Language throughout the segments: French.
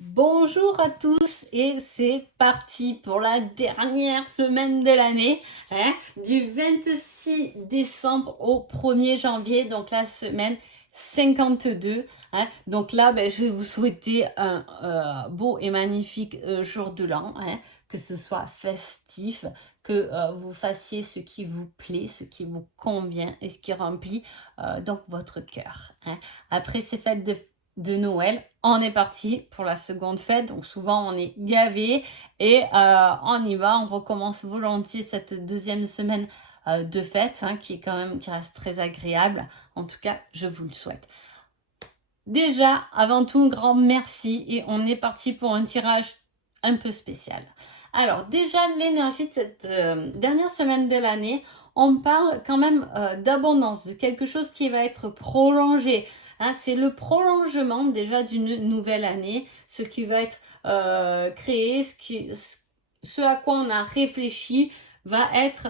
Bonjour à tous et c'est parti pour la dernière semaine de l'année, du 26 décembre au 1er janvier, donc la semaine 52. Donc là, je vais vous souhaiter un beau et magnifique jour de l'an, que ce soit festif, que vous fassiez ce qui vous plaît, ce qui vous convient et ce qui remplit donc votre cœur. Après ces fêtes de Noël, on est parti pour la seconde fête, donc souvent on est gavé et on y va, on recommence volontiers cette deuxième semaine de fête qui reste très agréable. En tout cas, je vous le souhaite. Déjà, avant tout, grand merci et on est parti pour un tirage un peu spécial. Alors déjà, l'énergie de cette dernière semaine de l'année, on parle quand même d'abondance, de quelque chose qui va être prolongé. C'est le prolongement déjà d'une nouvelle année, ce qui va être créé, ce à quoi on a réfléchi va être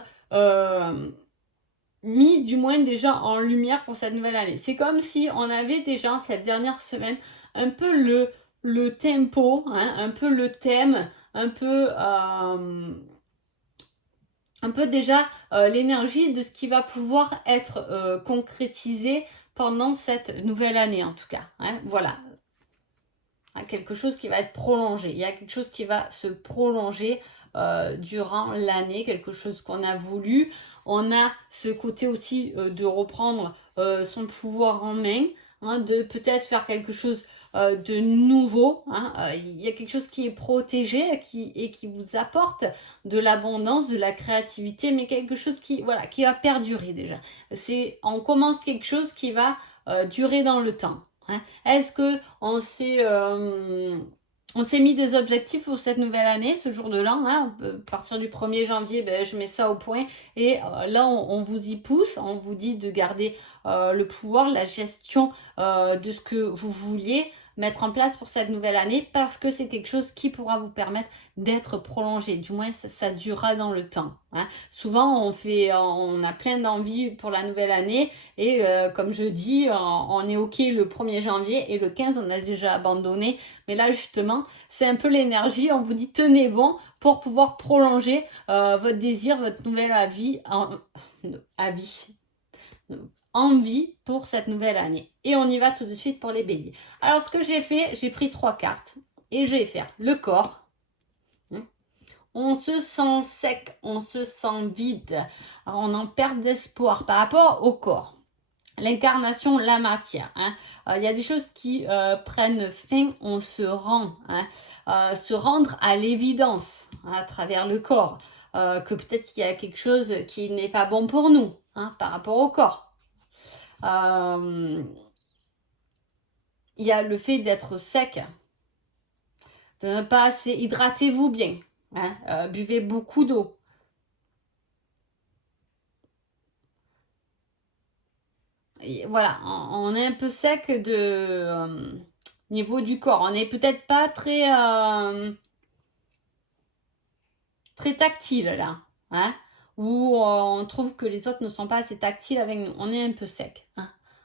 mis du moins déjà en lumière pour cette nouvelle année. C'est comme si on avait déjà cette dernière semaine un peu le tempo, un peu le thème, un peu déjà l'énergie de ce qui va pouvoir être concrétisé pendant cette nouvelle année en tout cas. Voilà. Quelque chose qui va être prolongé. Il y a quelque chose qui va se prolonger durant l'année, quelque chose qu'on a voulu. On a ce côté aussi de reprendre son pouvoir en main, de peut-être faire quelque chose de nouveau. Il y a quelque chose qui est protégé et qui vous apporte de l'abondance, de la créativité, mais quelque chose qui va perdurer déjà. On commence quelque chose qui va durer dans le temps. Est-ce que on s'est mis des objectifs pour cette nouvelle année, ce jour de l'an, à partir du 1er janvier, je mets ça au point et là on vous y pousse, on vous dit de garder le pouvoir, la gestion de ce que vous vouliez mettre en place pour cette nouvelle année parce que c'est quelque chose qui pourra vous permettre d'être prolongé, du moins ça durera dans le temps. Souvent on a plein d'envie pour la nouvelle année et comme je dis, on est ok le 1er janvier et le 15 on a déjà abandonné, mais là justement c'est un peu l'énergie, on vous dit tenez bon pour pouvoir prolonger votre désir, votre nouvelle envie pour cette nouvelle année. Et on y va tout de suite pour les béliers. Alors ce que j'ai fait, j'ai pris 3 cartes et je vais faire le corps. On se sent sec, on se sent vide, alors on en perd d'espoir par rapport au corps. L'incarnation, la matière. Il y a des choses qui prennent fin, on se rend. Se rendre à l'évidence à travers le corps. Que peut-être qu'il y a quelque chose qui n'est pas bon pour nous par rapport au corps. Il y a le fait d'être sec, de ne pas assez. Hydratez-vous bien. Buvez beaucoup d'eau. Et voilà, on est un peu sec de niveau du corps. On n'est peut-être pas très tactile là, où on trouve que les autres ne sont pas assez tactiles avec nous. On est un peu sec.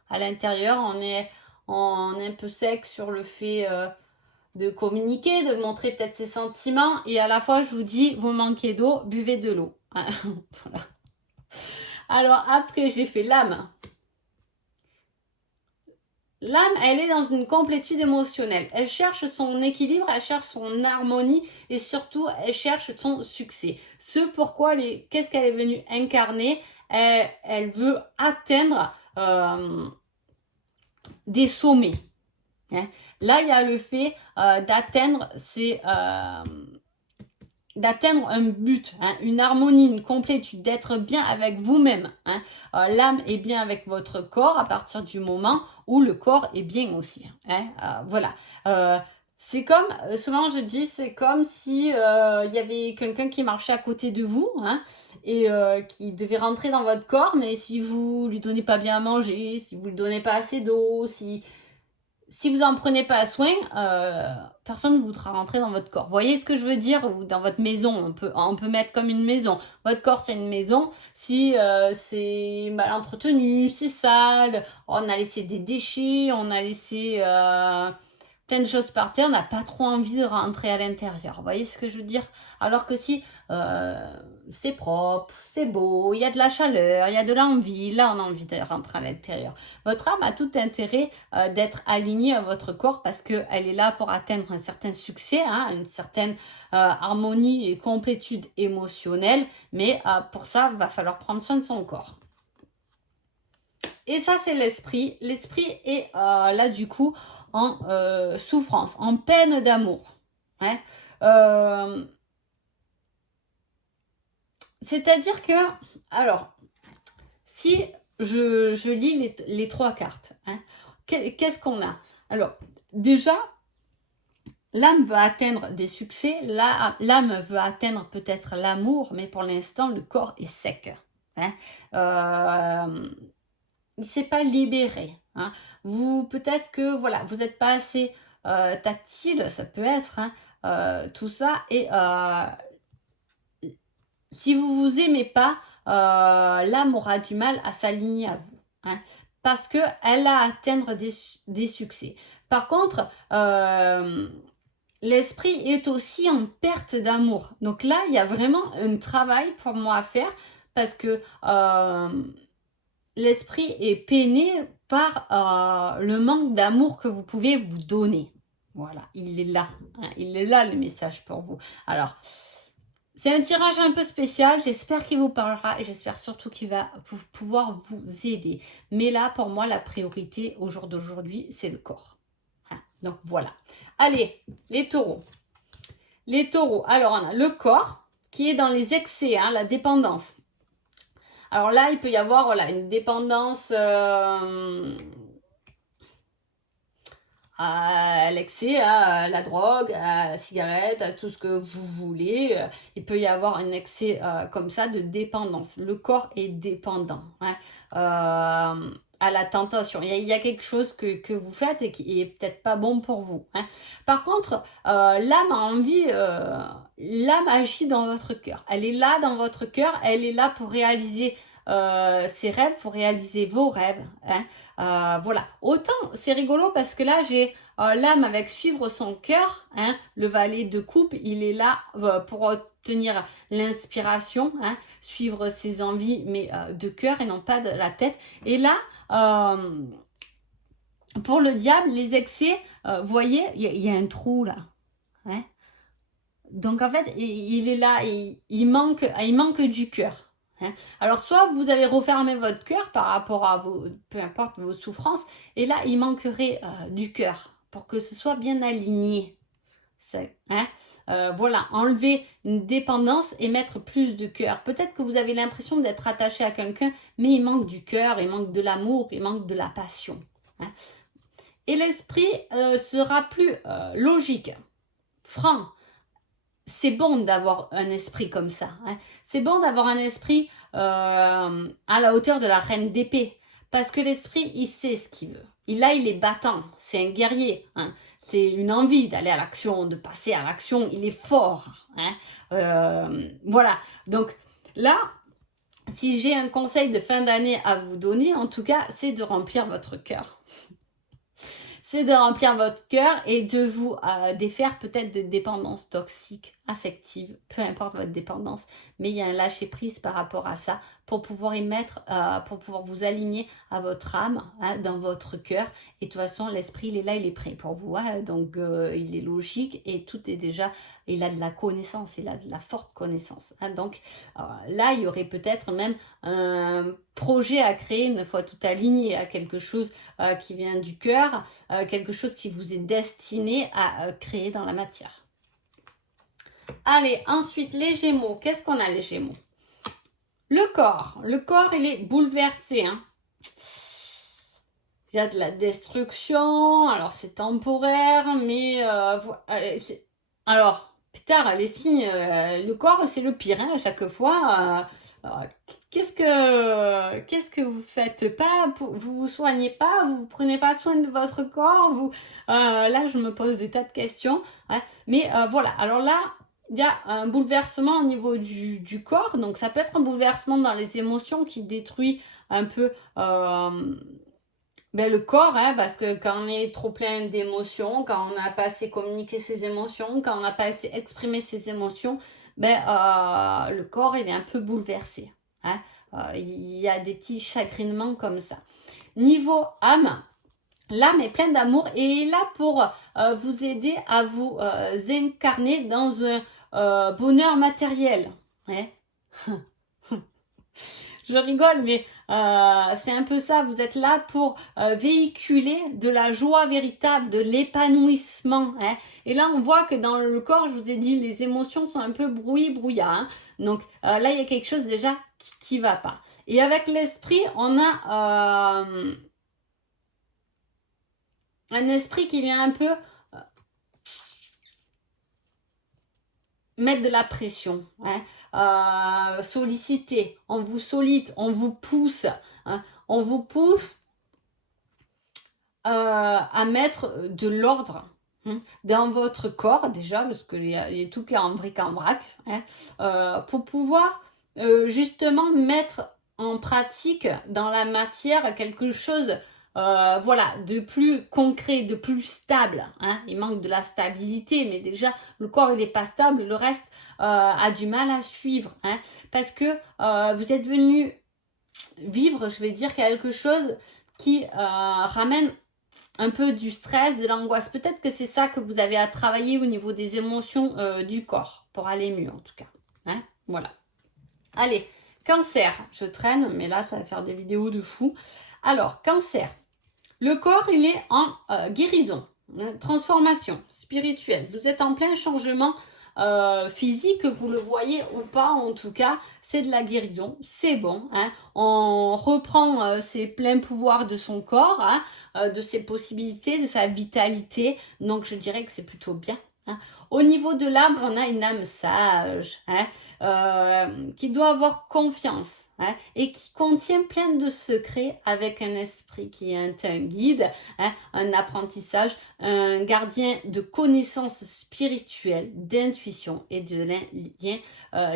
À l'intérieur, on est un peu sec sur le fait de communiquer, de montrer peut-être ses sentiments. Et à la fois, je vous dis, vous manquez d'eau, buvez de l'eau. Voilà. Alors après, j'ai fait l'âme. L'âme, elle est dans une complétude émotionnelle. Elle cherche son équilibre, elle cherche son harmonie et surtout, elle cherche son succès. Qu'est-ce qu'elle est venue incarner? Elle veut atteindre des sommets. Là, il y a le fait d'atteindre un but, une harmonie, une complétude, d'être bien avec vous-même. L'âme est bien avec votre corps à partir du moment où le corps est bien aussi. Voilà. C'est comme, souvent je dis, c'est comme si il y avait quelqu'un qui marchait à côté de vous et qui devait rentrer dans votre corps, mais si vous lui donnez pas bien à manger, si vous lui donnez pas assez d'eau, si vous en prenez pas soin, personne ne voudra rentrer dans votre corps. Vous voyez ce que je veux dire? Ou dans votre maison, on peut mettre comme une maison. Votre corps, c'est une maison. Si c'est mal entretenu, c'est sale, on a laissé des déchets, on a laissé plein de choses par terre, on n'a pas trop envie de rentrer à l'intérieur. Vous voyez ce que je veux dire? Alors que si c'est propre, c'est beau, il y a de la chaleur, il y a de l'envie, là on a envie de rentrer à l'intérieur. Votre âme a tout intérêt d'être alignée à votre corps parce qu'elle est là pour atteindre un certain succès, hein, une certaine harmonie et complétude émotionnelle, mais pour ça, il va falloir prendre soin de son corps. Et ça, c'est l'esprit. L'esprit est là, du coup, en souffrance, en peine d'amour. Hein. C'est-à-dire que, alors, si je lis les trois cartes, hein, qu'est-ce qu'on a? Alors, déjà, l'âme veut atteindre des succès, l'âme veut atteindre peut-être l'amour, mais pour l'instant, le corps est sec. Hein. Il ne s'est pas libéré. Hein. Peut-être que voilà, vous n'êtes pas assez tactile, ça peut être, hein, tout ça. Et si vous vous aimez pas, l'âme aura du mal à s'aligner à vous. Hein, parce qu'elle a à atteindre des succès. Par contre, l'esprit est aussi en perte d'amour. Donc là, il y a vraiment un travail pour moi à faire parce que l'esprit est peiné par le manque d'amour que vous pouvez vous donner. Voilà, il est là. Hein, il est là le message pour vous. Alors, c'est un tirage un peu spécial. J'espère qu'il vous parlera et j'espère surtout qu'il va pouvoir vous aider. Mais là, pour moi, la priorité au jour d'aujourd'hui, c'est le corps. Hein, donc voilà. Allez, les taureaux. Les taureaux. Alors, on a le corps qui est dans les excès, hein, la dépendance. Alors là, il peut y avoir voilà, une dépendance à l'excès, à la drogue, à la cigarette, à tout ce que vous voulez. Il peut y avoir un excès comme ça de dépendance. Le corps est dépendant, hein, à la tentation. Il y a quelque chose que vous faites et qui est peut-être pas bon pour vous. Hein. Par contre, l'âme a envie, l'âme agit dans votre cœur. Elle est là dans votre cœur, elle est là pour réaliser ses rêves, pour réaliser vos rêves. Hein. Voilà. Autant, c'est rigolo parce que là, j'ai l'âme avec suivre son cœur. Hein, le valet de coupe, il est là pour obtenir l'inspiration, hein, suivre ses envies, mais de cœur et non pas de la tête. Et là, pour le diable, les excès, vous voyez, il y a un trou là. Hein. Donc en fait, il est là, il manque du cœur. Hein. Alors soit vous avez refermé votre cœur par rapport à peu importe vos souffrances, et là il manquerait du cœur pour que ce soit bien aligné. Hein. Voilà, enlever une dépendance et mettre plus de cœur. Peut-être que vous avez l'impression d'être attaché à quelqu'un, mais il manque du cœur, il manque de l'amour, il manque de la passion. Hein. Et l'esprit sera plus logique, franc. C'est bon d'avoir un esprit comme ça. Hein. C'est bon d'avoir un esprit à la hauteur de la reine d'épée. Parce que l'esprit, il sait ce qu'il veut. Il est battant. C'est un guerrier. Hein. C'est une envie d'aller à l'action, de passer à l'action. Il est fort. Hein. Voilà. Donc là, si j'ai un conseil de fin d'année à vous donner, en tout cas, c'est de remplir votre cœur. C'est de remplir votre cœur et de vous défaire peut-être de dépendances toxiques, affectives, peu importe votre dépendance. Mais il y a un lâcher-prise par rapport à ça pour pouvoir y mettre, pour pouvoir vous aligner à votre âme, hein, dans votre cœur. Et de toute façon, l'esprit, il est là, il est prêt pour vous. Hein, donc, il est logique et tout est déjà... Il a de la connaissance, il a de la forte connaissance. Hein, donc, là, il y aurait peut-être même un projet à créer une fois tout aligné à quelque chose qui vient du cœur, quelque chose qui vous est destiné à créer dans la matière. Allez, ensuite, les Gémeaux. Qu'est-ce qu'on a, les Gémeaux? Le corps, il est bouleversé. Hein. Il y a de la destruction, alors c'est temporaire, mais... alors, putain, les signes, le corps, c'est le pire, hein, à chaque fois. Qu'est-ce que vous faites pas, vous vous soignez pas, vous prenez pas soin de votre corps, là, je me pose des tas de questions. Hein, mais voilà, alors là... Il y a un bouleversement au niveau du corps, donc ça peut être un bouleversement dans les émotions qui détruit un peu Ben, le corps, hein, parce que quand on est trop plein d'émotions, quand on n'a pas assez communiqué ses émotions, quand on n'a pas assez exprimé ses émotions, ben, le corps, il est un peu bouleversé. Hein. Il y a des petits chagrinements comme ça. Niveau âme, l'âme est pleine d'amour et est là pour vous aider à vous incarner dans un bonheur matériel. Hein. Je rigole, mais c'est un peu ça. Vous êtes là pour véhiculer de la joie véritable, de l'épanouissement. Hein. Et là, on voit que dans le corps, je vous ai dit, les émotions sont un peu brouillard. Hein. Donc là, il y a quelque chose déjà qui va pas. Et avec l'esprit, on a un esprit qui vient un peu mettre de la pression, hein, solliciter, on vous sollicite, on vous pousse, hein, on vous pousse à mettre de l'ordre dans votre corps déjà, parce qu'il y a tout qui est en bric-en-brac, hein, pour pouvoir justement mettre en pratique dans la matière quelque chose voilà, de plus concret, de plus stable. Hein. Il manque de la stabilité, mais déjà, le corps, il n'est pas stable, le reste a du mal à suivre. Hein, parce que vous êtes venu vivre, je vais dire, quelque chose qui ramène un peu du stress, de l'angoisse. Peut-être que c'est ça que vous avez à travailler au niveau des émotions du corps, pour aller mieux en tout cas. Hein, voilà. Allez, cancer. Je traîne, mais là, ça va faire des vidéos de fou. Alors, cancer. Le corps, il est en guérison, transformation spirituelle. Vous êtes en plein changement physique, vous le voyez ou pas, en tout cas, c'est de la guérison, c'est bon. Hein. On reprend ses pleins pouvoirs de son corps, hein, de ses possibilités, de sa vitalité. Donc, je dirais que c'est plutôt bien. Hein. Au niveau de l'âme, on a une âme sage, hein, qui doit avoir confiance, hein, et qui contient plein de secrets avec un esprit qui est un guide, hein, un apprentissage, un gardien de connaissances spirituelles, d'intuition et de lien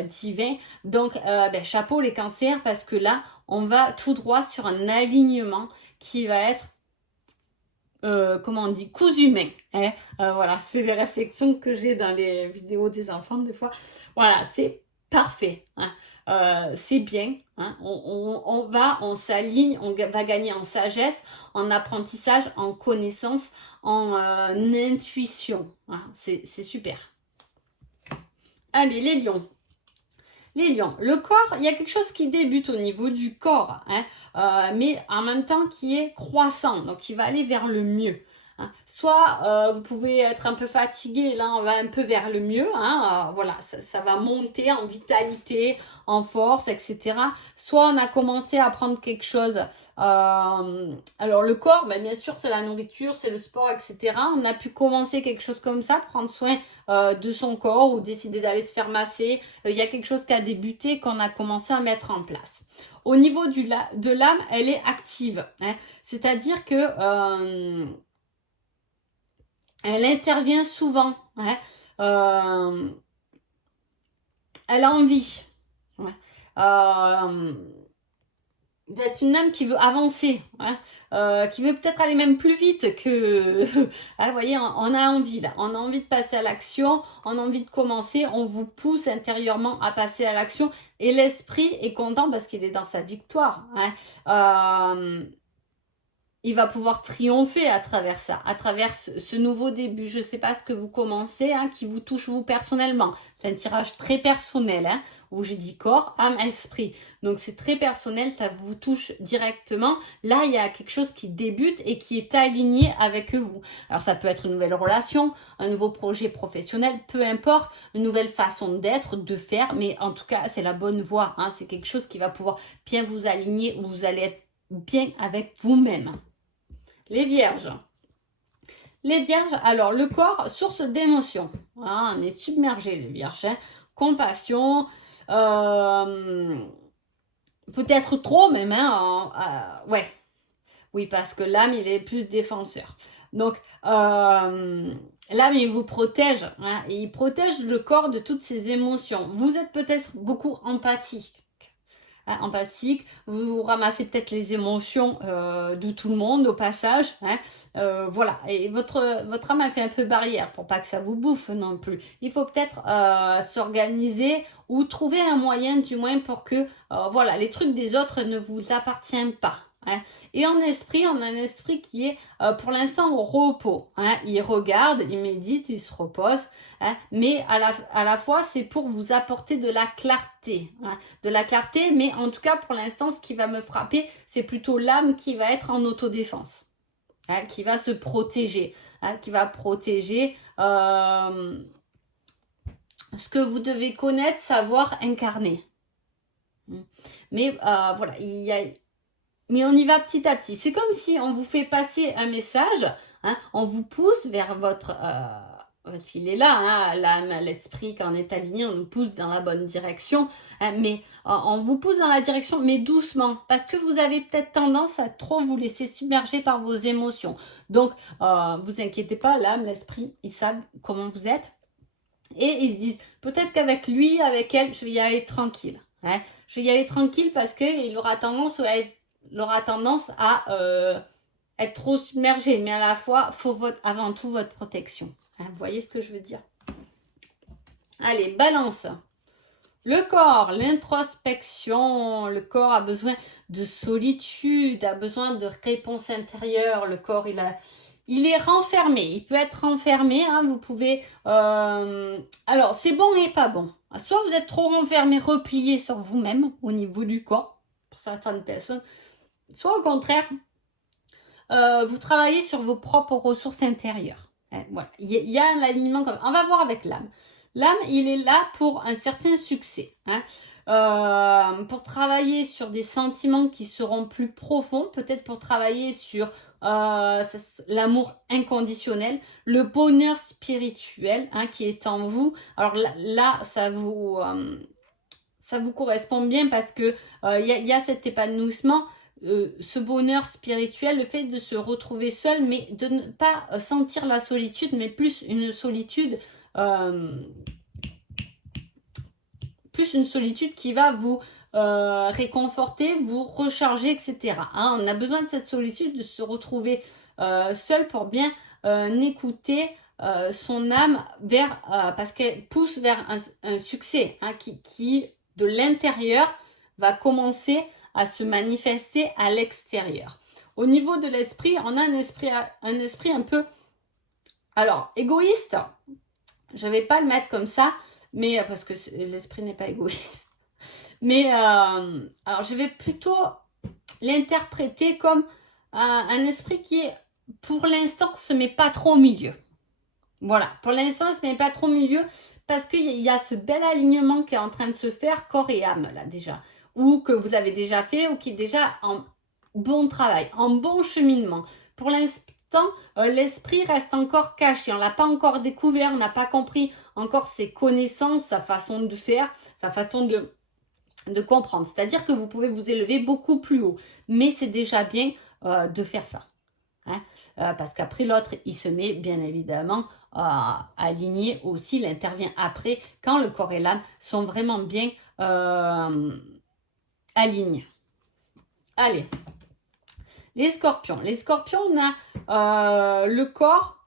divin. Donc, chapeau les cancers parce que là, on va tout droit sur un alignement qui va être comment on dit, cousu main. Hein, voilà, c'est les réflexions que j'ai dans les vidéos des enfants des fois. Voilà, c'est parfait. Hein. C'est bien. Hein. On s'aligne, on va gagner en sagesse, en apprentissage, en connaissance, en intuition. Hein. C'est super. Allez, les lions. Les lions, le corps, il y a quelque chose qui débute au niveau du corps, hein, mais en même temps qui est croissant, donc qui va aller vers le mieux. Hein. Soit vous pouvez être un peu fatigué, là on va un peu vers le mieux, hein, voilà, ça va monter en vitalité, en force, etc. Soit on a commencé à prendre quelque chose. Alors le corps, bien sûr c'est la nourriture, c'est le sport, etc. On a pu commencer quelque chose comme ça, prendre soin de son corps ou décider d'aller se faire masser. Il y a quelque chose qui a débuté, qu'on a commencé à mettre en place. Au niveau de l'âme, elle est active. Hein, c'est-à-dire que elle intervient souvent. Hein, elle a envie. Ouais. D'être une âme qui veut avancer, hein, qui veut peut-être aller même plus vite que... vous voyez, on a envie là, on a envie de passer à l'action, on a envie de commencer, on vous pousse intérieurement à passer à l'action et l'esprit est content parce qu'il est dans sa victoire. Hein. Il va pouvoir triompher à travers ça, à travers ce nouveau début. Je ne sais pas ce que vous commencez, hein, qui vous touche vous personnellement. C'est un tirage très personnel, hein, où j'ai dit corps, âme, esprit. Donc c'est très personnel, ça vous touche directement. Là, il y a quelque chose qui débute et qui est aligné avec vous. Alors ça peut être une nouvelle relation, un nouveau projet professionnel, peu importe, une nouvelle façon d'être, de faire, mais en tout cas, c'est la bonne voie. Hein, c'est quelque chose qui va pouvoir bien vous aligner, où vous allez être bien avec vous-même. Les vierges. Les vierges, alors le corps, source d'émotion. Hein, on est submergé les vierges. Hein. Compassion, peut-être trop même. Hein, ouais. Oui, parce que l'âme, il est plus défenseur. Donc, l'âme, il vous protège. Hein, et il protège le corps de toutes ses émotions. Vous êtes peut-être beaucoup empathique. hein, empathique. Vous ramassez peut-être les émotions de tout le monde au passage. Hein, voilà. Et votre âme, elle fait un peu barrière pour pas que ça vous bouffe non plus. Il faut peut-être s'organiser ou trouver un moyen du moins pour que voilà, les trucs des autres ne vous appartiennent pas. Hein. Et en esprit, on a un esprit qui est pour l'instant au repos. Hein. Il regarde, il médite, il se repose. Hein. Mais à la fois, c'est pour vous apporter de la clarté. Hein. De la clarté, mais en tout cas, pour l'instant, ce qui va me frapper, c'est plutôt l'âme qui va être en autodéfense. Hein, qui va se protéger. Hein, qui va protéger ce que vous devez connaître, savoir, incarner. Mais voilà, mais on y va petit à petit. C'est comme si on vous fait passer un message, hein, on vous pousse vers votre... parce qu'il est là, hein, l'âme, l'esprit, quand on est aligné, on nous pousse dans la bonne direction. Hein, mais on vous pousse dans la direction, mais doucement. Parce que vous avez peut-être tendance à trop vous laisser submerger par vos émotions. Donc, vous inquiétez pas, l'âme, l'esprit, ils savent comment vous êtes. Et ils se disent, peut-être qu'avec lui, avec elle, je vais y aller tranquille. Hein. Je vais y aller tranquille parce qu'il aura tendance à être trop submergé. Mais à la fois, il faut avant tout votre protection. Hein, vous voyez ce que je veux dire? Allez, balance. Le corps, l'introspection. Le corps a besoin de solitude, a besoin de réponse intérieure. Le corps, il est renfermé. Il peut être renfermé. Hein, vous pouvez... alors, c'est bon et pas bon. Soit vous êtes trop renfermé, replié sur vous-même au niveau du corps, pour certaines personnes. Soit au contraire, vous travaillez sur vos propres ressources intérieures. Hein, voilà. Il y a un alignement comme... On va voir avec l'âme. L'âme, il est là pour un certain succès. Hein. Pour travailler sur des sentiments qui seront plus profonds, peut-être pour travailler sur l'amour inconditionnel, le bonheur spirituel, hein, qui est en vous. Alors là ça vous correspond bien parce que y a cet épanouissement, ce bonheur spirituel, le fait de se retrouver seul, mais de ne pas sentir la solitude, mais plus une solitude qui va vous réconforter, vous recharger, etc. Hein, on a besoin de cette solitude, de se retrouver seul pour bien écouter son âme vers, parce qu'elle pousse vers un succès, hein, qui de l'intérieur va commencer à se manifester à l'extérieur. Au niveau de l'esprit, on a un esprit un peu, alors, égoïste. Je ne vais pas le mettre comme ça, mais parce que l'esprit n'est pas égoïste. Mais alors je vais plutôt l'interpréter comme un esprit qui est, pour l'instant, se met pas trop au milieu. Voilà, pour l'instant, il se met pas trop au milieu parce qu'il y a ce bel alignement qui est en train de se faire, corps et âme, là, déjà. Ou que vous avez déjà fait, ou qui est déjà en bon travail, en bon cheminement. Pour l'instant, l'esprit reste encore caché, on ne l'a pas encore découvert, on n'a pas compris encore ses connaissances, sa façon de faire, sa façon de comprendre. C'est-à-dire que vous pouvez vous élever beaucoup plus haut, mais c'est déjà bien de faire ça. Hein, parce qu'après l'autre, il se met bien évidemment aligné aussi, il intervient après, quand le corps et l'âme sont vraiment bien alignés. Allez. Les scorpions. Les scorpions, on a le corps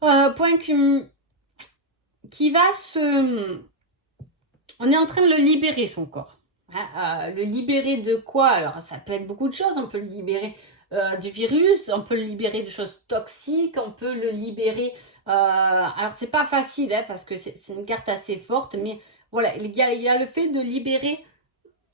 point qui va se... On est en train de le libérer, son corps. Hein, le libérer de quoi? Alors, ça peut être beaucoup de choses. On peut le libérer du virus, on peut le libérer de choses toxiques, on peut le libérer... alors, c'est pas facile, hein, parce que c'est une carte assez forte, mais voilà, il y a le fait de libérer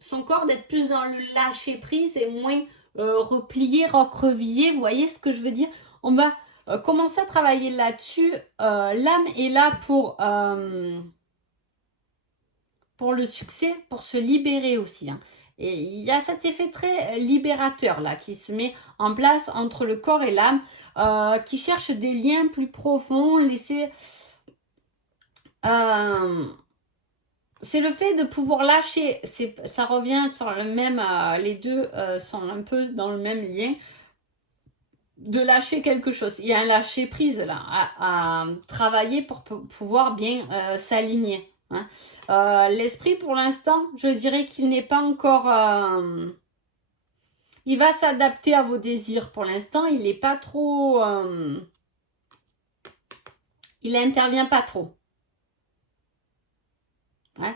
son corps, d'être plus dans le lâcher prise et moins replié, recrevillé. Vous voyez ce que je veux dire? On va commencer à travailler là-dessus. L'âme est là pour le succès, pour se libérer aussi. Hein. Et il y a cet effet très libérateur là qui se met en place entre le corps et l'âme, qui cherche des liens plus profonds, laisser... c'est le fait de pouvoir lâcher, ça revient sur le même, les deux sont un peu dans le même lien, de lâcher quelque chose. Il y a un lâcher prise là, à travailler pour pouvoir bien s'aligner. hein. L'esprit, pour l'instant, je dirais qu'il n'est pas encore... il va s'adapter à vos désirs. Pour l'instant, il n'est pas trop... il n'intervient pas trop. Ouais.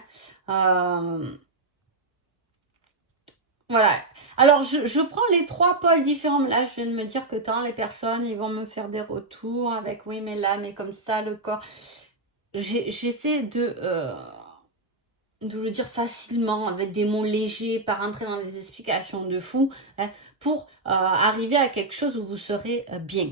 Voilà. Alors, je prends les 3 pôles différents. Là, je viens de me dire que tant les personnes, ils vont me faire des retours avec oui, mais là, mais comme ça, le corps. J'essaie de le dire facilement, avec des mots légers, pas rentrer dans des explications de fou, hein, pour arriver à quelque chose où vous serez bien.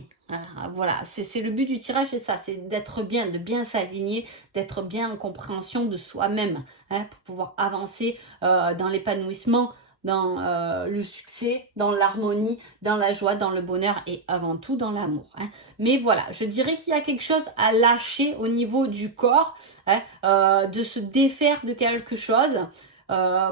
Voilà, c'est le but du tirage, c'est ça, c'est d'être bien, de bien s'aligner, d'être bien en compréhension de soi-même, hein, pour pouvoir avancer dans l'épanouissement, dans le succès, dans l'harmonie, dans la joie, dans le bonheur et avant tout dans l'amour. Hein. Mais voilà, je dirais qu'il y a quelque chose à lâcher au niveau du corps, hein, de se défaire de quelque chose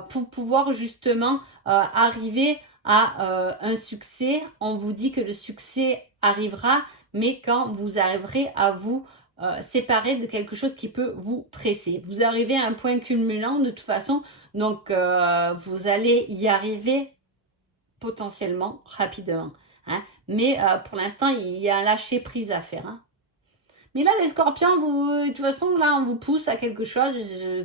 pour pouvoir justement arriver à un succès. On vous dit que le succès arrivera, mais quand vous arriverez à vous séparer de quelque chose qui peut vous presser. Vous arrivez à un point culminant de toute façon, donc vous allez y arriver potentiellement rapidement. Hein. Mais pour l'instant, il y a un lâcher prise à faire. Hein. Mais là, les scorpions, de toute façon, là, on vous pousse à quelque chose.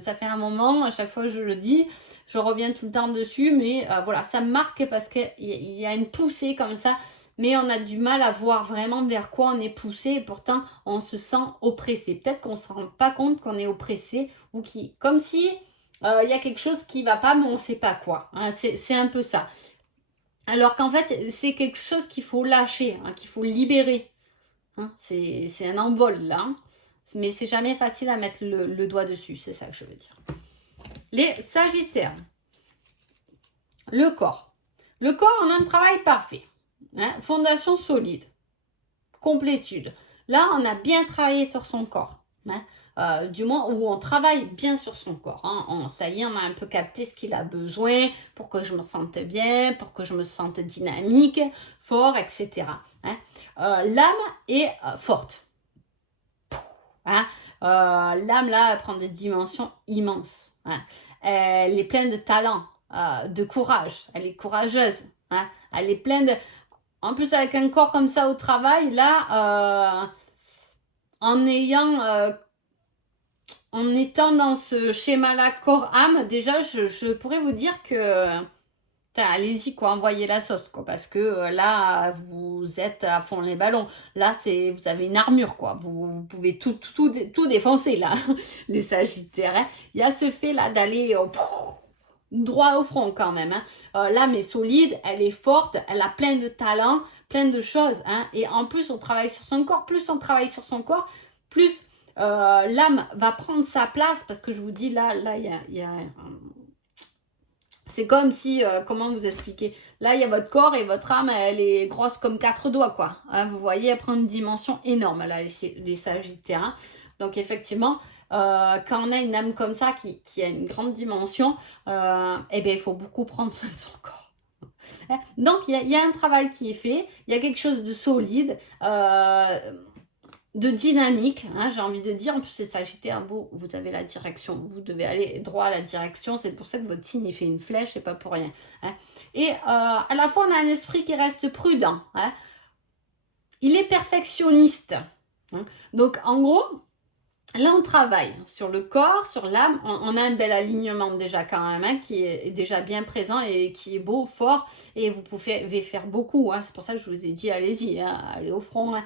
Ça fait un moment, à chaque fois je le dis, je reviens tout le temps dessus, mais voilà, ça me marque parce qu'il y a une poussée comme ça, mais on a du mal à voir vraiment vers quoi on est poussé, et pourtant, on se sent oppressé. Peut-être qu'on ne se rend pas compte qu'on est oppressé, ou comme si il y a quelque chose qui ne va pas, mais on ne sait pas quoi. Hein, c'est un peu ça. Alors qu'en fait, c'est quelque chose qu'il faut lâcher, hein, qu'il faut libérer. Hein, c'est un envol là, hein. Mais c'est jamais facile à mettre le doigt dessus, c'est ça que je veux dire. Les Sagittaires, le corps. Le corps, on a un travail parfait, hein, fondation solide, complétude. Là, on a bien travaillé sur son corps, hein, du moins où on travaille bien sur son corps. Hein. Ça y est, on a un peu capté ce qu'il a besoin pour que je me sente bien, pour que je me sente dynamique, fort, etc. Hein. L'âme est forte. Hein. L'âme, là, elle prend des dimensions immenses. Hein. Elle est pleine de talent, de courage. Elle est courageuse. Hein. Elle est pleine de... En plus, avec un corps comme ça au travail, là, en étant dans ce schéma-là corps-âme, déjà, je pourrais vous dire que... allez-y, quoi, envoyez la sauce, quoi, parce que là, vous êtes à fond les ballons. Là, vous avez une armure, quoi. Vous pouvez tout défoncer, là, les Sagittaires. Hein. Il y a ce fait-là d'aller droit au front, quand même. Hein. L'âme est solide, elle est forte, elle a plein de talents, plein de choses. Hein. Et en plus, on travaille sur son corps. Plus on travaille sur son corps, plus l'âme va prendre sa place, parce que je vous dis, là, il y a c'est comme si, comment vous expliquer, là il y a votre corps et votre âme, elle est grosse comme 4 doigts, quoi. Hein, vous voyez, elle prend une dimension énorme, là, les Sagittaires. Hein. Donc effectivement, quand on a une âme comme ça, qui a une grande dimension, eh bien il faut beaucoup prendre soin de son corps. Donc il y a un travail qui est fait, il y a quelque chose de solide, de dynamique, hein, j'ai envie de dire. En plus, c'est Sagittaire, vous avez la direction, vous devez aller droit à la direction, c'est pour ça que votre signe il fait une flèche, c'est pas pour rien. Hein. Et à la fois, on a un esprit qui reste prudent. Hein. Il est perfectionniste. Hein. Donc, en gros, là, on travaille sur le corps, sur l'âme. On a un bel alignement déjà quand même, hein, qui est déjà bien présent et qui est beau, fort. Et vous pouvez faire beaucoup. Hein. C'est pour ça que je vous ai dit, allez-y, hein, allez au front. Hein.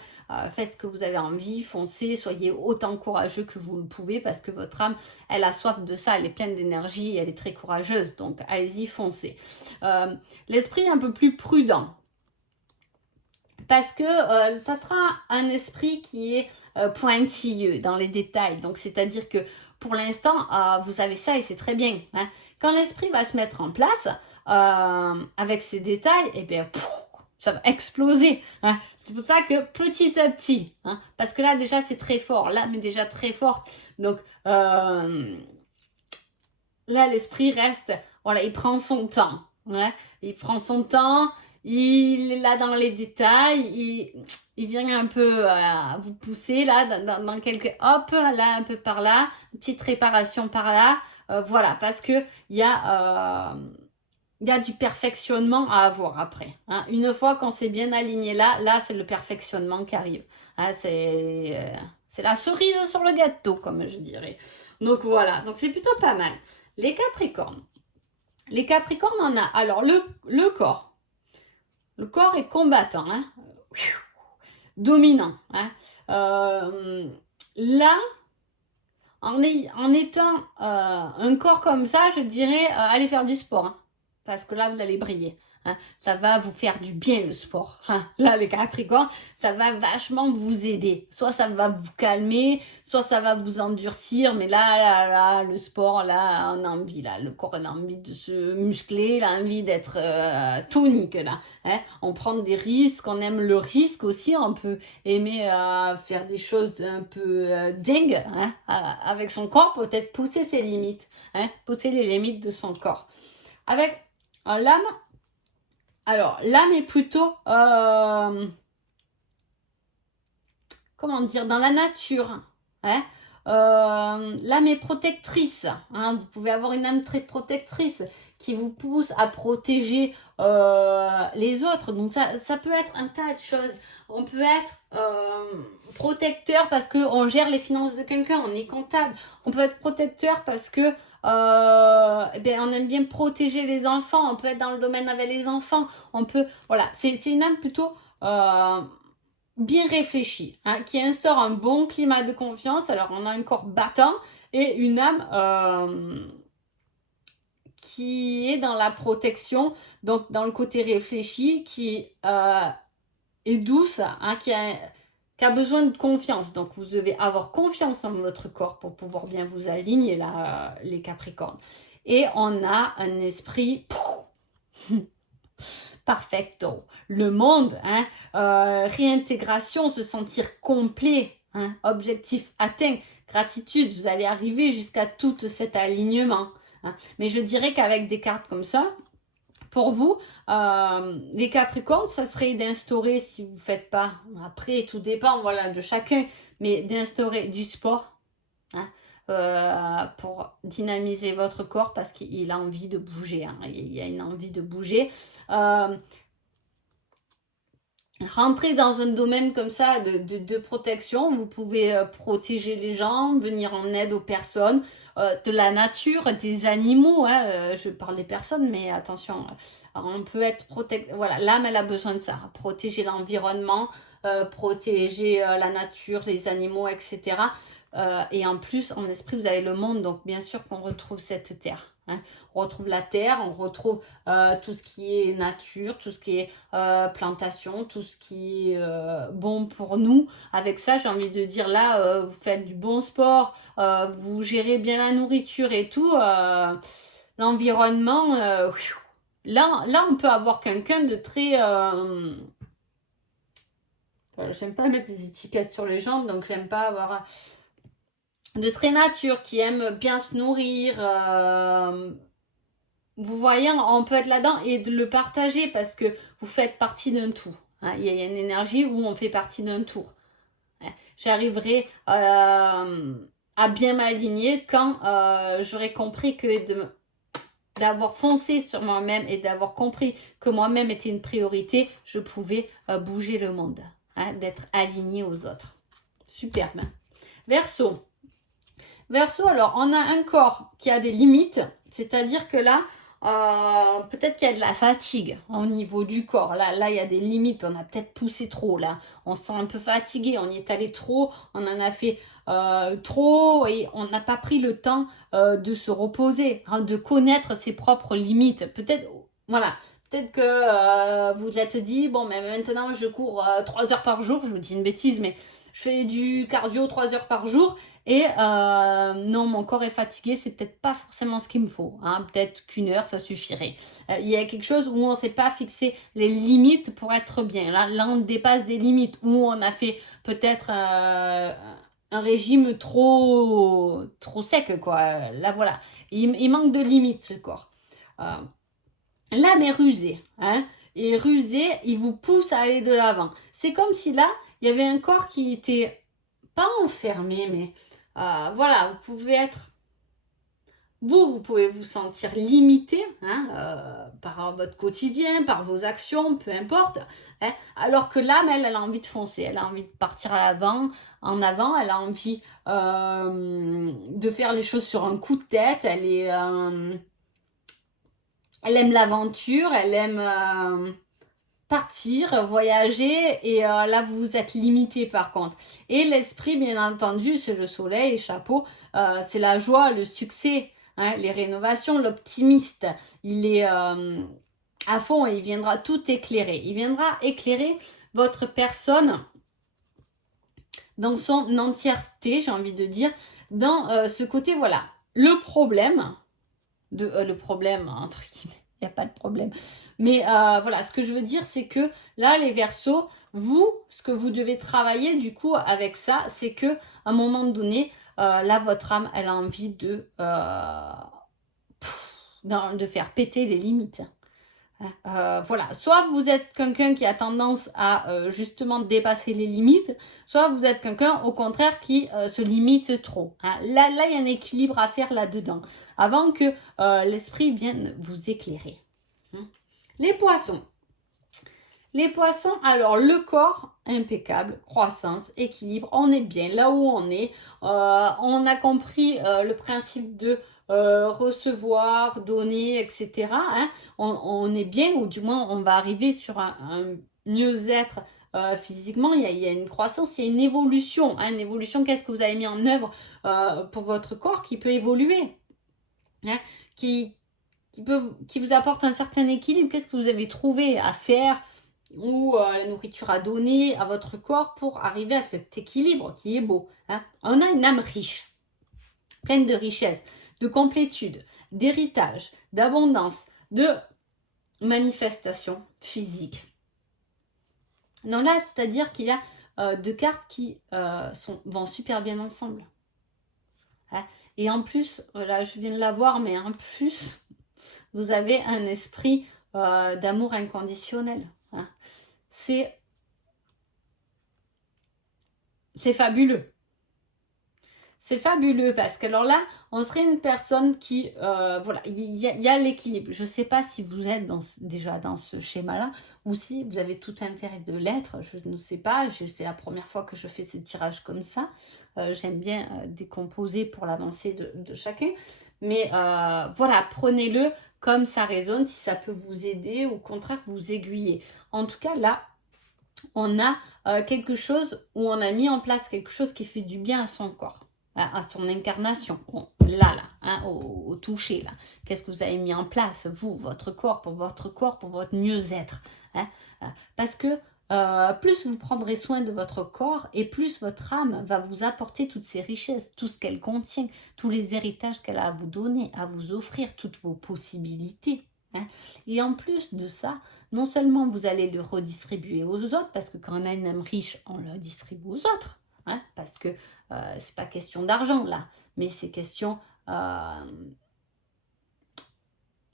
Faites ce que vous avez envie, foncez, soyez autant courageux que vous le pouvez parce que votre âme, elle a soif de ça, elle est pleine d'énergie, elle est très courageuse. Donc, allez-y, foncez. L'esprit est un peu plus prudent parce que ça sera un esprit qui est pointilleux dans les détails. Donc, c'est-à-dire que pour l'instant, vous avez ça et c'est très bien. Hein. Quand l'esprit va se mettre en place avec ces détails, eh bien, ça va exploser. Hein. C'est pour ça que petit à petit, hein, parce que là déjà c'est très fort, l'âme est déjà très forte. Donc là, l'esprit reste, voilà, il prend son temps. Hein. Il prend son temps. Il est là dans les détails, il vient un peu vous pousser là, dans quelques, hop, là, un peu par là, une petite réparation par là, voilà, parce que il y a du perfectionnement à avoir après. Hein. Une fois qu'on s'est bien aligné là c'est le perfectionnement qui arrive. Hein, c'est la cerise sur le gâteau, comme je dirais. Donc voilà, donc c'est plutôt pas mal. Les Capricornes. Les Capricornes, on a alors le corps. Le corps est combattant, hein. Dominant. Hein. Là, en étant un corps comme ça, je dirais allez faire du sport. Hein, parce que là, vous allez briller. Hein. Ça va vous faire du bien le sport. Hein. Là, les Capricornes, ça va vachement vous aider. Soit ça va vous calmer, soit ça va vous endurcir. Mais là, le sport, là, on a envie. Là, le corps, il a envie de se muscler, il a envie d'être tonique. Là, hein. On prend des risques, on aime le risque aussi. On peut aimer faire des choses un peu dingues hein, avec son corps, peut-être pousser ses limites. Hein, pousser les limites de son corps. Avec l'âme, alors l'âme est plutôt, comment dire, dans la nature. Hein. L'âme est protectrice. Hein. Vous pouvez avoir une âme très protectrice qui vous pousse à protéger les autres. Donc ça peut être un tas de choses. On peut être protecteur parce qu'on gère les finances de quelqu'un, on est comptable. On peut être protecteur parce que on aime bien protéger les enfants, on peut être dans le domaine avec les enfants, on peut, voilà, c'est une âme plutôt bien réfléchie, hein, qui instaure un bon climat de confiance. Alors on a un corps battant et une âme qui est dans la protection, donc dans le côté réfléchi, qui est douce, hein, qui a besoin de confiance. Donc, vous devez avoir confiance en votre corps pour pouvoir bien vous aligner, là, les Capricornes. Et on a un esprit perfecto. Le monde, hein, réintégration, se sentir complet, hein, objectif atteint, gratitude. Vous allez arriver jusqu'à tout cet alignement. Hein. Mais je dirais qu'avec des cartes comme ça, pour vous, les Capricornes, ça serait d'instaurer, si vous ne faites pas, après tout dépend voilà, de chacun, mais d'instaurer du sport hein, pour dynamiser votre corps parce qu'il a envie de bouger. Hein, il y a une envie de bouger. Rentrer dans un domaine comme ça de protection, vous pouvez protéger les gens, venir en aide aux personnes, de la nature, des animaux, hein, je parle des personnes, mais attention, on peut être voilà, l'âme elle a besoin de ça, protéger l'environnement, protéger la nature, les animaux, etc. Et en plus, en esprit, vous avez le monde, donc bien sûr qu'on retrouve cette terre. Hein. On retrouve la terre, on retrouve tout ce qui est nature, tout ce qui est plantation, tout ce qui est bon pour nous. Avec ça, j'ai envie de dire là, vous faites du bon sport, vous gérez bien la nourriture et tout. L'environnement, là, on peut avoir quelqu'un de très... j'aime pas mettre des étiquettes sur les jambes, donc j'aime pas avoir... de très nature, qui aime bien se nourrir. Vous voyez, on peut être là-dedans et de le partager parce que vous faites partie d'un tout. Hein. Il y a une énergie où on fait partie d'un tout. Hein. J'arriverai à bien m'aligner quand j'aurai compris que d'avoir foncé sur moi-même et d'avoir compris que moi-même était une priorité, je pouvais bouger le monde. Hein, d'être aligné aux autres. Superbe. Verseau. Verseau, alors, on a un corps qui a des limites, c'est-à-dire que là, peut-être qu'il y a de la fatigue au niveau du corps. Là, il y a des limites, on a peut-être poussé trop, là. On se sent un peu fatigué, on y est allé trop, on en a fait trop et on n'a pas pris le temps de se reposer, hein, de connaître ses propres limites. Peut-être, voilà, peut-être que vous vous êtes dit, bon, mais maintenant, je cours 3 heures par jour, je vous dis une bêtise, mais je fais du cardio 3 heures par jour et non, mon corps est fatigué, c'est peut-être pas forcément ce qu'il me faut. Hein, peut-être qu'1 heure, ça suffirait. Il y a quelque chose où on ne s'est pas fixé les limites pour être bien. Là, on dépasse des limites où on a fait peut-être un régime trop sec, quoi. Là, voilà. Il manque de limites, ce corps. L'âme est rusée. Hein, et rusé, il vous pousse à aller de l'avant. C'est comme si là, il y avait un corps qui était pas enfermé, mais voilà, vous pouvez être, vous pouvez vous sentir limité par votre quotidien, par vos actions, peu importe. Hein, alors que l'âme, elle a envie de foncer, elle a envie de partir en avant, elle a envie de faire les choses sur un coup de tête, elle aime l'aventure, elle aime partir, voyager, et là vous êtes limité par contre. Et l'esprit, bien entendu, c'est le soleil, chapeau, c'est la joie, le succès, hein, les rénovations, l'optimiste. Il est à fond et il viendra tout éclairer. Il viendra éclairer votre personne dans son entièreté, j'ai envie de dire, dans ce côté, voilà, le problème, le problème, entre guillemets, il n'y a pas de problème. Mais voilà, ce que je veux dire, c'est que là, les Verseaux, vous, ce que vous devez travailler du coup avec ça, c'est que à un moment donné, là, votre âme, elle a envie de faire péter les limites. Voilà, soit vous êtes quelqu'un qui a tendance à justement dépasser les limites, soit vous êtes quelqu'un au contraire qui se limite trop. Hein. Là, il y a un équilibre à faire là-dedans, avant que l'esprit vienne vous éclairer. Hein. Les poissons. Les poissons, alors le corps, impeccable, croissance, équilibre, on est bien là où on est. On a compris le principe de recevoir, donner, etc. Hein. On est bien, ou du moins on va arriver sur un mieux-être physiquement. Il y a une croissance, il y a une évolution. Hein. Une évolution, qu'est-ce que vous avez mis en œuvre pour votre corps qui peut évoluer, hein, qui vous apporte un certain équilibre. Qu'est-ce que vous avez trouvé à faire ou la nourriture à donner à votre corps pour arriver à cet équilibre qui est beau. Hein. On a une âme riche, pleine de richesse, de complétude, d'héritage, d'abondance, de manifestation physique. Donc là, c'est-à-dire qu'il y a deux cartes qui vont super bien ensemble. Hein. Et en plus, là je viens de la voir, mais en plus, vous avez un esprit d'amour inconditionnel. Hein. C'est fabuleux. C'est fabuleux parce que alors là, on serait une personne qui, voilà, il y a l'équilibre. Je ne sais pas si vous êtes déjà dans ce schéma-là ou si vous avez tout intérêt de l'être. Je ne sais pas, c'est la première fois que je fais ce tirage comme ça. J'aime bien décomposer pour l'avancée de chacun. Mais voilà, prenez-le comme ça résonne, si ça peut vous aider ou au contraire vous aiguiller. En tout cas, là, on a quelque chose où on a mis en place quelque chose qui fait du bien à son corps, à son incarnation, là, hein, au toucher, là. Qu'est-ce que vous avez mis en place, vous, votre corps, pour votre mieux-être, hein, parce que plus vous prendrez soin de votre corps et plus votre âme va vous apporter toutes ces richesses, tout ce qu'elle contient, tous les héritages qu'elle a à vous donner, à vous offrir, toutes vos possibilités. Hein. Et en plus de ça, non seulement vous allez le redistribuer aux autres, parce que quand on a une âme riche, on le distribue aux autres, hein, parce que c'est pas question d'argent là, mais c'est question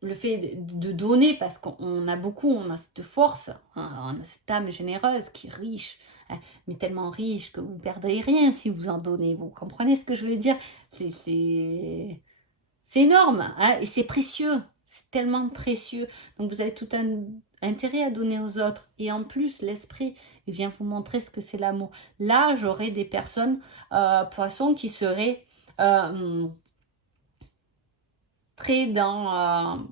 le fait de donner, parce qu'on a beaucoup, on a cette force, hein, on a cette âme généreuse qui est riche, hein, mais tellement riche que vous ne perdrez rien si vous en donnez. Vous comprenez ce que je veux dire? C'est énorme, hein, et c'est précieux, c'est tellement précieux. Donc vous avez tout un intérêt à donner aux autres. Et en plus, l'esprit, il vient vous montrer ce que c'est l'amour. Là, j'aurais des personnes, poissons, qui seraient très dans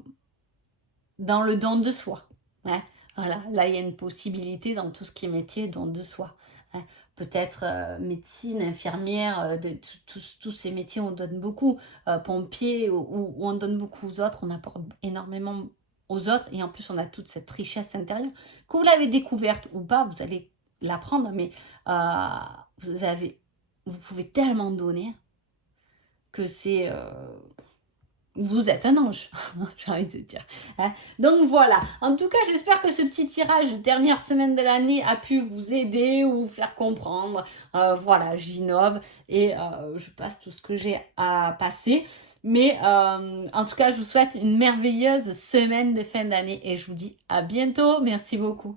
le don de soi. Hein. Voilà, là, il y a une possibilité dans tout ce qui est métier, don de soi. Hein. Peut-être médecine, infirmière, tous ces métiers, on donne beaucoup. Pompier, où on donne beaucoup aux autres, on apporte énormément aux autres. Et en plus, on a toute cette richesse intérieure. Que vous l'avez découverte ou pas, vous allez l'apprendre, mais vous pouvez tellement donner que c'est... vous êtes un ange, j'ai envie de dire. Hein. Donc voilà, en tout cas, j'espère que ce petit tirage de dernière semaine de l'année a pu vous aider ou vous faire comprendre. Voilà, j'innove et je passe tout ce que j'ai à passer. Mais en tout cas, je vous souhaite une merveilleuse semaine de fin d'année et je vous dis à bientôt. Merci beaucoup.